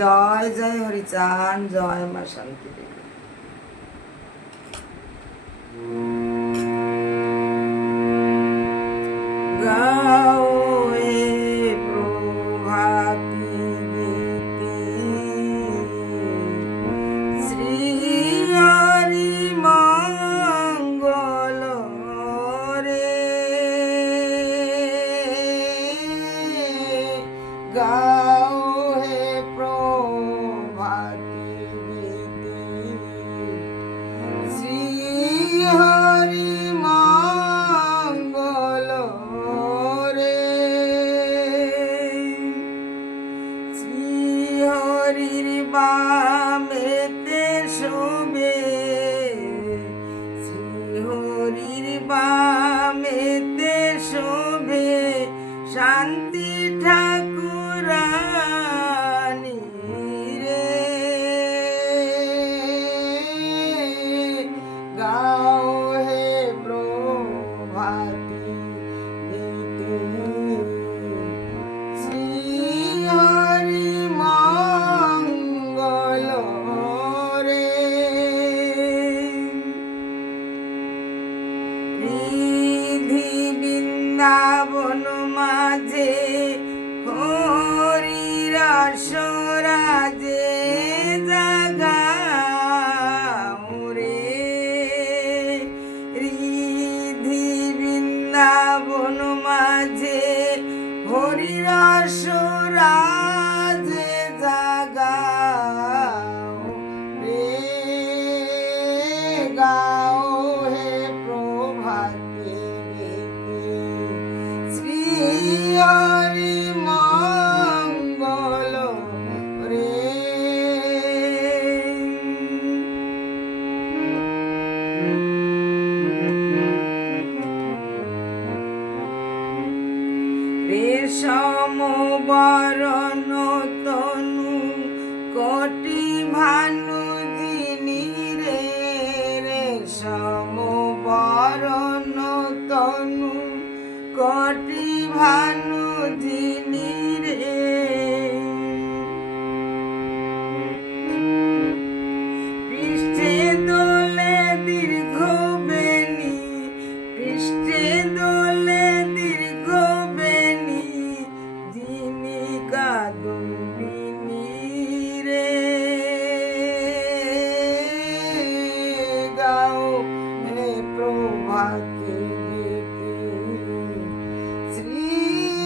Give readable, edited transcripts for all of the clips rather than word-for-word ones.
জয় জয় হরিচান, জয় মা শান্তি দেবী। গাও এ প্রভাতি গীতি, শ্রী হরি মঙ্গল রে। গাও হে প্রভাতি গীতি, শ্রী হরি মঙ্গল রে। শ্রী হরির বামেতে শোভে, শ্রী হরির বামেতে শোভে শান্তি ঠাকুরানী রে। গাও হে প্রভাতি গীতি, শ্রী হরি মঙ্গল রে। রিধি বৃন্দাবন মাঝে হরির রাজে জাগাও রে। রিধি বৃন্দাবন মাঝে হরির রাজে জাগাও রে। গাও হে প্রভাতি গীতি, শ্রী হরি মঙ্গল রে। রেশম বরণ তনু কোটি ভানু যিনি রে। রেশম বরণ তনু কোটি ভানু যিনি রে। পৃষ্ঠে দোলে দীর্ঘ বেণী, পৃষ্ঠে দোলে দীর্ঘ বেণী যিনি কাদম্বিনী রে। গাও হে প্রভাতি গীতি, শ্রী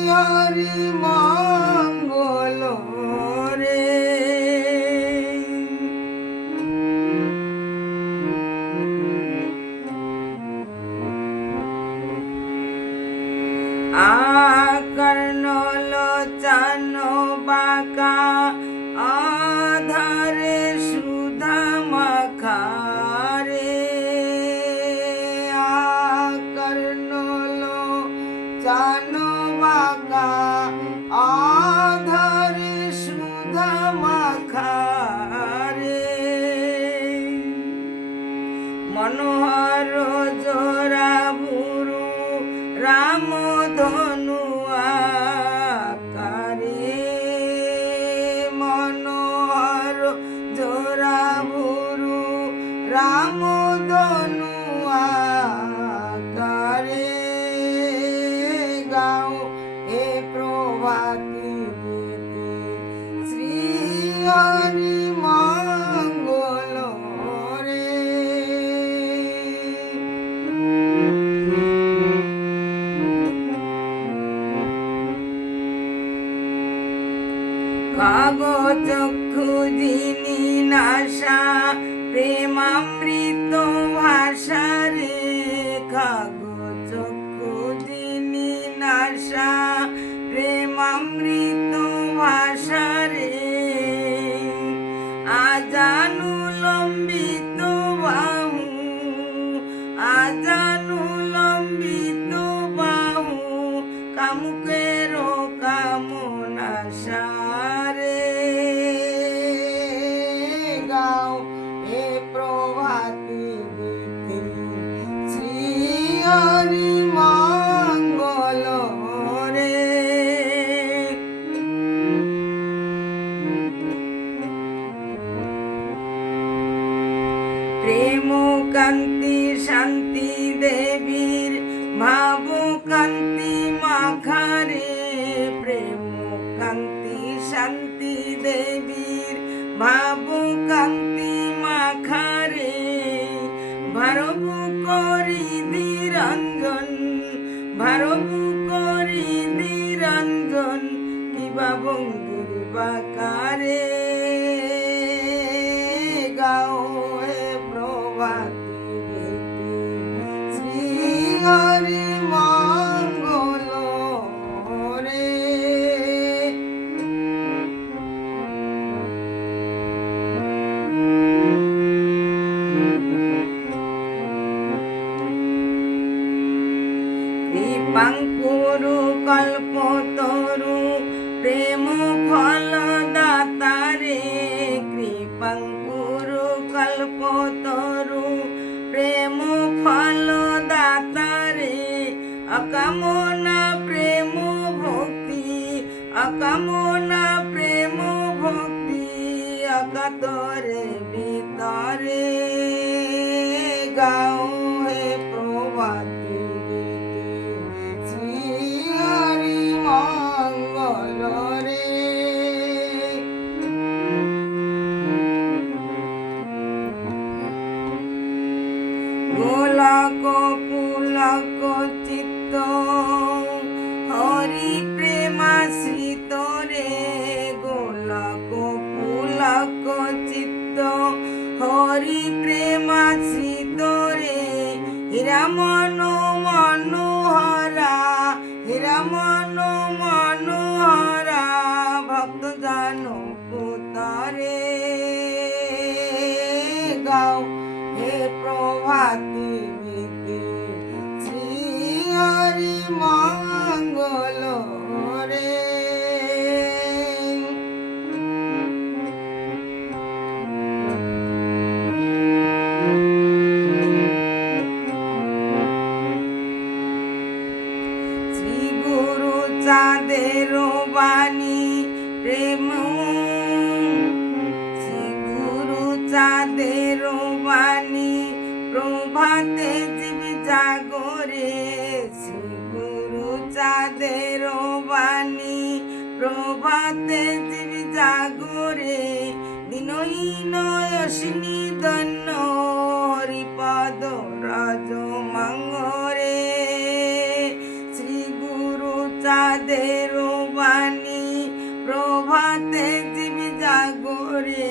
হরি মঙ্গল রে। আকর্ণ লোচন বাঁকা, আধারে সুধা মাখা রে। আকর্ণ লোচন বাঁকা, আধারে সুধা মাখা রে। মনোহর জোড়া ভুরু রাম ধনু আকারে। মনোহর জোড়া ভুরু রাম ধনু আকারে। গাও হে প্রভাতি গীতি, শ্রী হরি মঙ্গল রে। কাগচক্ষু যিনি নাশা, প্রেমামৃত ভাষা রে। কাগচক্ষু যিনি নাশা, প্রেমামৃত ভাষা রে। আজানু লম্বিত বাহু, আজানু লম্বিত বাহু কামুকের কামনা সারে। গাও হে প্রভাতি গীতি, শ্রী কান্তি শান্তি দেবীর ভাবো কান্তি মাখারে, প্রেম কান্তি শান্তি দেবীর ভাবো কান্তি মাখারে, ভারবু করি নিরঞ্জন, ভারবু করি নিরঞ্জন, কিবা বঙ্গুর বাকারে গাও হে প্রভাতী শ্রী হরি মঙ্গল রে। কৃপাঙ্কুরু কল্পতরু প্রেম ফল দাতারে, কৃপাঙ্কুরু কল্পতরু প্রেম ফল দাতারে, অকামনা প্রেম ভক্তি, অকামনা প্রেম ভক্তি, অকাতরে ভিতরে গাও হে প্রভাতী শ্রী হরি মঙ্গল রে। গোলক পুলক চিত্ত হরি প্রেমাশ্রিত রে, গোলক পুলক চিত্ত হরি প্রেমাশ্রিত রে, হীরা মন মনোহরা, হীরা মন মনোহরা, ভক্ত জানো পুতরে গাও হে প্রভাতী গীতি শ্রী হরি মঙ্গল রে। শ্রী গুরু চাঁদের বাণী প্রেম, শ্রী গুরু চাঁদের বাণী প্রভাতে জীব জাগরে, শ্রী গুরু চাঁদের বাণী প্রভাতে জীব জাগরে, দিনহীন অশ্বিনী দন্য হরিপদ রজ মঙ্গরে, শ্রী গুরু চাঁদের বাণী প্রভাতে জীব জাগরে,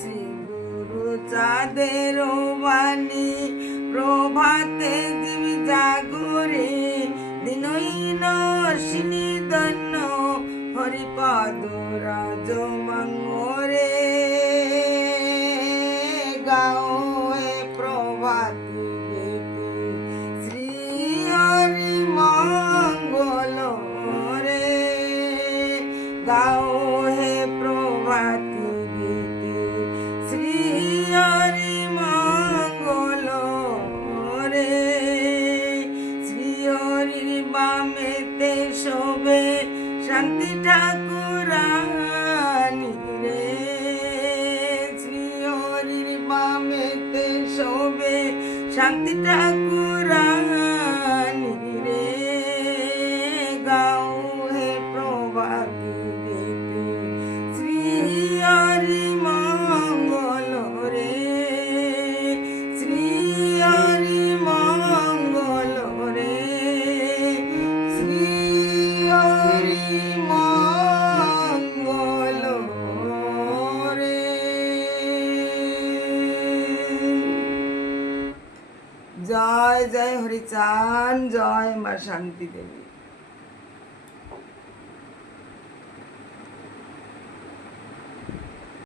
শ্রী গুরু চাঁদের বাণী প্রভাতে জীব জাগরে, দিনহীন অশ্বিনী দন্য হরিপদ রাজ মঙ্গরে গাও হে প্রভাতী গীতি শ্রী হরি মঙ্গল রে, গাও হে প্রভাতী গীতি শ্রী হরি মঙ্গল রে। শ্রী হরির বামেতে শোভে শান্তি ঠাকুরানী রে, শ্রী হরির বামেতে শোভে শান্তি ঠাকুরানী রে, গাও হে প্রভাতী গীতি শ্রী হরি মঙ্গল রে, শ্রী হরি মঙ্গল রে, শ্রী হরি মঙ্গল রে। জয় জয় হরিচাঁদ, জয় মা শান্তি দেবী।